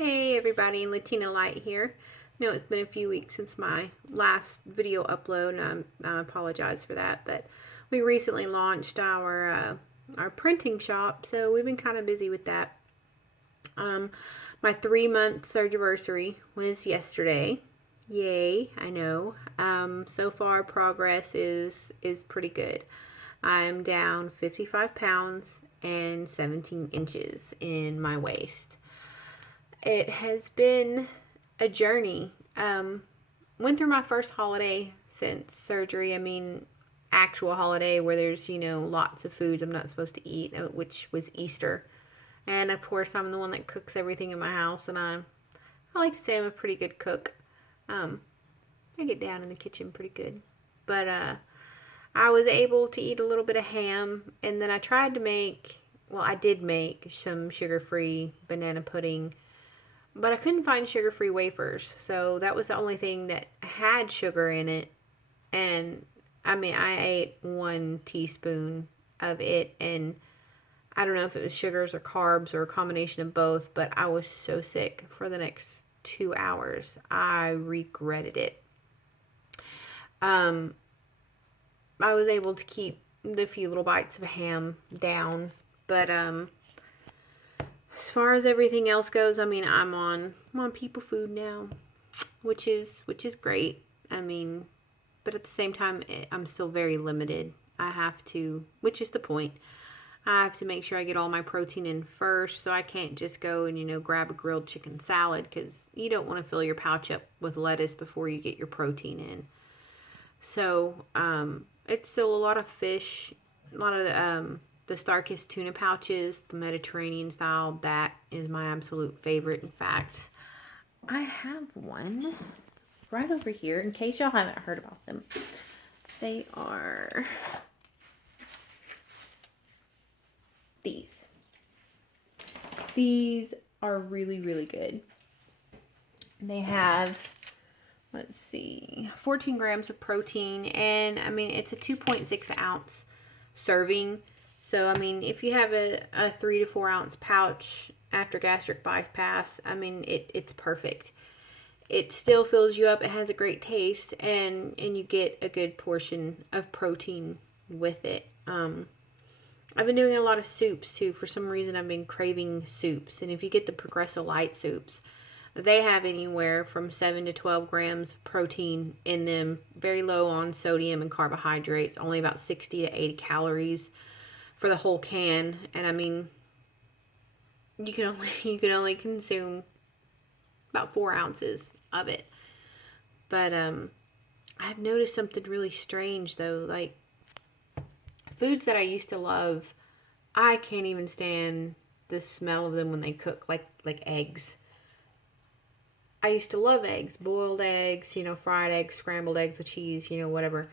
Hey everybody, Latina Light here. No, it's been a few weeks since my last video upload, and I apologize for that. But we recently launched our printing shop, so we've been kind of busy with that. Um, my 3 month surgaversary was yesterday. Yay! I know. So far progress is pretty good. I'm down 55 pounds and 17 inches in my waist. It has been a journey. Went through my first holiday since surgery. I mean, actual holiday where there's, lots of foods I'm not supposed to eat, which was Easter. And of course, I'm the one that cooks everything in my house, and I like to say I'm a pretty good cook. Um, I get down in the kitchen pretty good. But I was able to eat a little bit of ham, and then I tried to I did make some sugar-free banana pudding, but I couldn't find sugar-free wafers, so that was the only thing that had sugar in it. And I mean, I ate 1 teaspoon of it, and I don't know if it was sugars or carbs or a combination of both, but I was so sick for the next 2 hours. I regretted it. Um, I was able to keep the few little bites of ham down, but as far as everything else goes, I mean, I'm on people food now, which is great. I mean, but at the same time, I'm still very limited. I have to, which is the point. I have to make sure I get all my protein in first, so I can't just go and grab a grilled chicken salad, because you don't want to fill your pouch up with lettuce before you get your protein in. So it's still a lot of fish, a lot of the Starkist tuna pouches, the Mediterranean style. That is my absolute favorite. In fact, I have one right over here in case y'all haven't heard about them. They are these. These are really, really good. They have, let's see, 14 grams of protein, and I mean, it's a 2.6 ounce serving. So, I mean, if you have a 3 to 4 ounce pouch after gastric bypass, I mean, it's perfect. It still fills you up. It has a great taste, and you get a good portion of protein with it. I've been doing a lot of soups too. For some reason, I've been craving soups, and if you get the Progresso Light soups, they have anywhere from 7 to 12 grams of protein in them, very low on sodium and carbohydrates, only about 60 to 80 calories for the whole can. And I mean, you can only consume about 4 ounces of it. But I've noticed something really strange though. Like, foods that I used to love, I can't even stand the smell of them when they cook, like eggs. I used to love eggs, boiled eggs, fried eggs, scrambled eggs with cheese, whatever.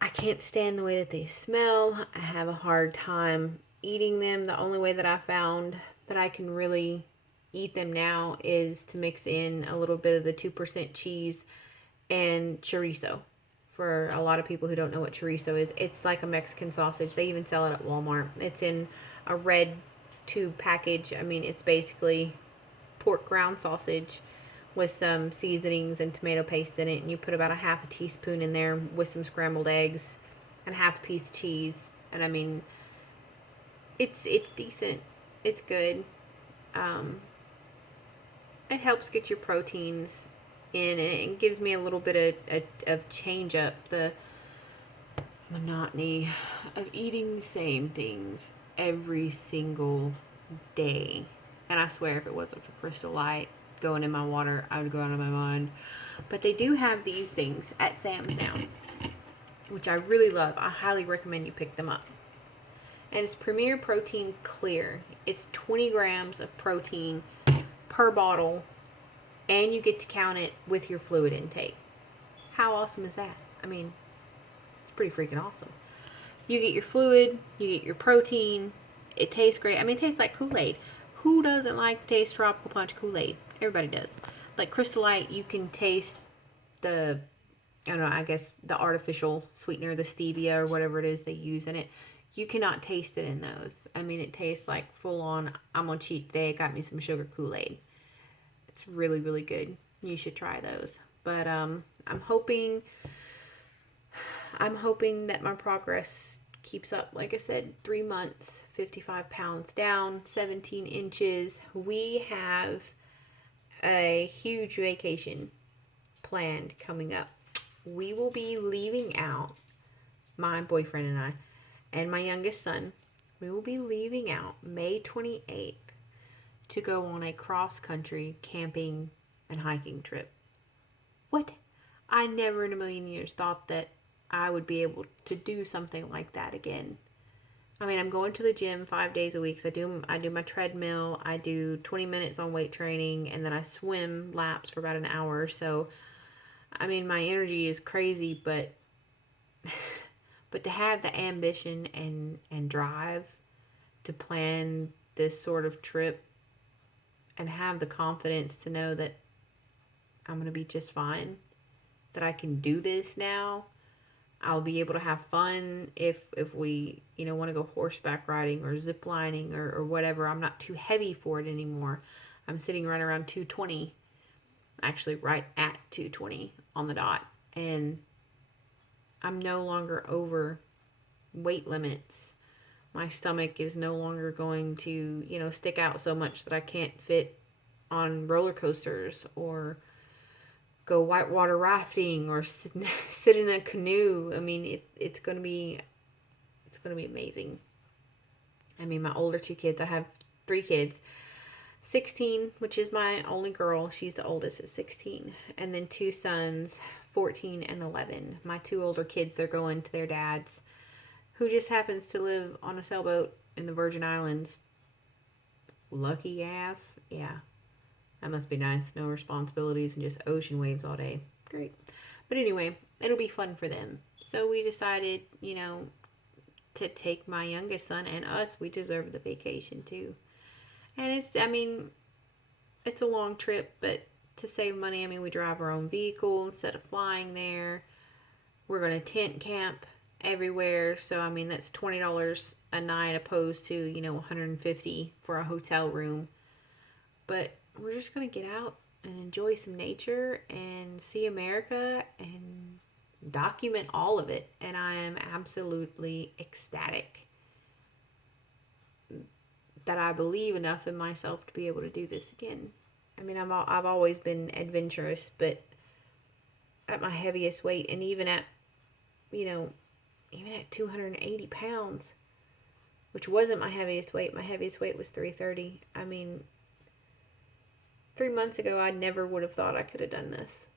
I can't stand the way that they smell. I have a hard time eating them. The only way that I found that I can really eat them now is to mix in a little bit of the 2% cheese and chorizo. For a lot of people who don't know what chorizo is, it's like a Mexican sausage. They even sell it at Walmart. It's in a red tube package. I mean, it's basically pork ground sausage with some seasonings and tomato paste in it, and you put about a half a teaspoon in there with some scrambled eggs and half a piece of cheese. And I mean, it's decent. It's good. Um, it helps get your proteins in, and it gives me a little bit of change up the monotony of eating the same things every single day. And I swear, if it wasn't for Crystal Light going in my water, I would go out of my mind. But they do have these things at Sam's now, which I really love. I highly recommend you pick them up. And it's Premier Protein Clear. It's 20 grams of protein per bottle, and you get to count it with your fluid intake. How awesome is that? I mean, it's pretty freaking awesome. You get your fluid, you get your protein. It tastes great. I mean, it tastes like Kool-Aid. Who doesn't like the taste of Tropical Punch Kool-Aid? Everybody does. Like Crystal Light, you can taste the, I don't know, I guess the artificial sweetener, the stevia or whatever it is they use in it. You cannot taste it in those. I mean, it tastes like full on, I'm going to cheat today. Got me some sugar Kool-Aid. It's really, really good. You should try those. But I'm hoping that my progress keeps up. Like I said, 3 months, 55 pounds down, 17 inches. We have a huge vacation planned coming up. We will be leaving out, my boyfriend and I, and my youngest son, we will be leaving out May 28th to go on a cross-country camping and hiking trip. What? I never in a million years thought that I would be able to do something like that again. I mean, I'm going to the gym 5 days a week. So I do my treadmill. I do 20 minutes on weight training, and then I swim laps for about an hour. So, I mean, my energy is crazy, but to have the ambition and drive to plan this sort of trip and have the confidence to know that I'm going to be just fine, that I can do this now. I'll be able to have fun if we, want to go horseback riding or zip lining or whatever. I'm not too heavy for it anymore. I'm sitting right around 220, actually right at 220 on the dot. And I'm no longer over weight limits. My stomach is no longer going to, stick out so much that I can't fit on roller coasters or go whitewater rafting or sit in a canoe. I mean, it's going to be amazing. I mean, my older 2 kids, I have 3 kids. 16, which is my only girl. She's the oldest at 16. And then 2 sons, 14 and 11. My 2 older kids, they're going to their dad's, who just happens to live on a sailboat in the Virgin Islands. Lucky ass. Yeah. That must be nice. No responsibilities and just ocean waves all day. Great. But anyway, it'll be fun for them. So we decided, to take my youngest son and us. We deserve the vacation too. And it's a long trip, but to save money, we drive our own vehicle instead of flying there. We're going to tent camp everywhere. So, that's $20 a night opposed to, $150 for a hotel room. But we're just going to get out and enjoy some nature and see America and document all of it. And I am absolutely ecstatic that I believe enough in myself to be able to do this again. I've always been adventurous, but at my heaviest weight, and even at 280 pounds, which wasn't my heaviest weight. My heaviest weight was 330. 3 months ago, I never would have thought I could have done this.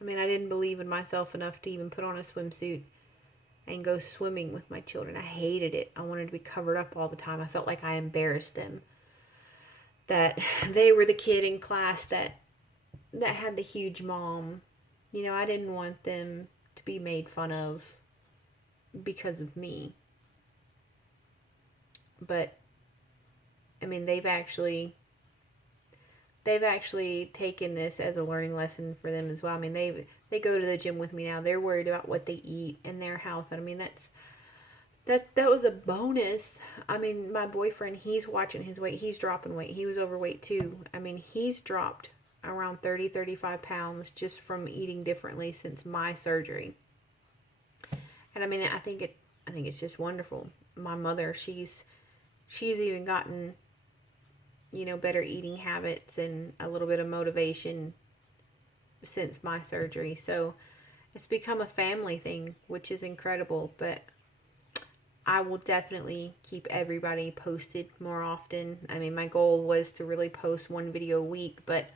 I didn't believe in myself enough to even put on a swimsuit and go swimming with my children. I hated it. I wanted to be covered up all the time. I felt like I embarrassed them. That they were the kid in class that had the huge mom. I didn't want them to be made fun of because of me. But, they've actually taken this as a learning lesson for them as well. They go to the gym with me now. They're worried about what they eat and their health. And that was a bonus. My boyfriend, he's watching his weight. He's dropping weight. He was overweight too. He's dropped around 30, 35 pounds just from eating differently since my surgery. And I think it's just wonderful. My mother, she's even gotten better eating habits and a little bit of motivation since my surgery. So it's become a family thing, which is incredible. But I will definitely keep everybody posted more often. My goal was to really post 1 video a week, but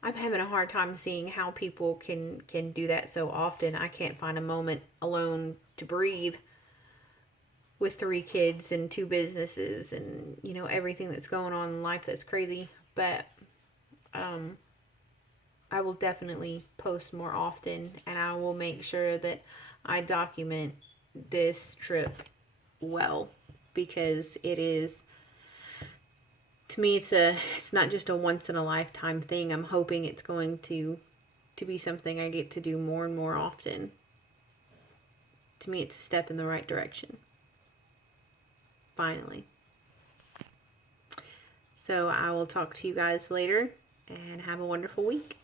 I'm having a hard time seeing how people can do that so often. I can't find a moment alone to breathe with 3 kids and 2 businesses and, everything that's going on in life that's crazy. But I will definitely post more often, and I will make sure that I document this trip well, because it is, to me, it's not just a once in a lifetime thing. I'm hoping it's going to be something I get to do more and more often. To me, it's a step in the right direction. Finally. So I will talk to you guys later and have a wonderful week.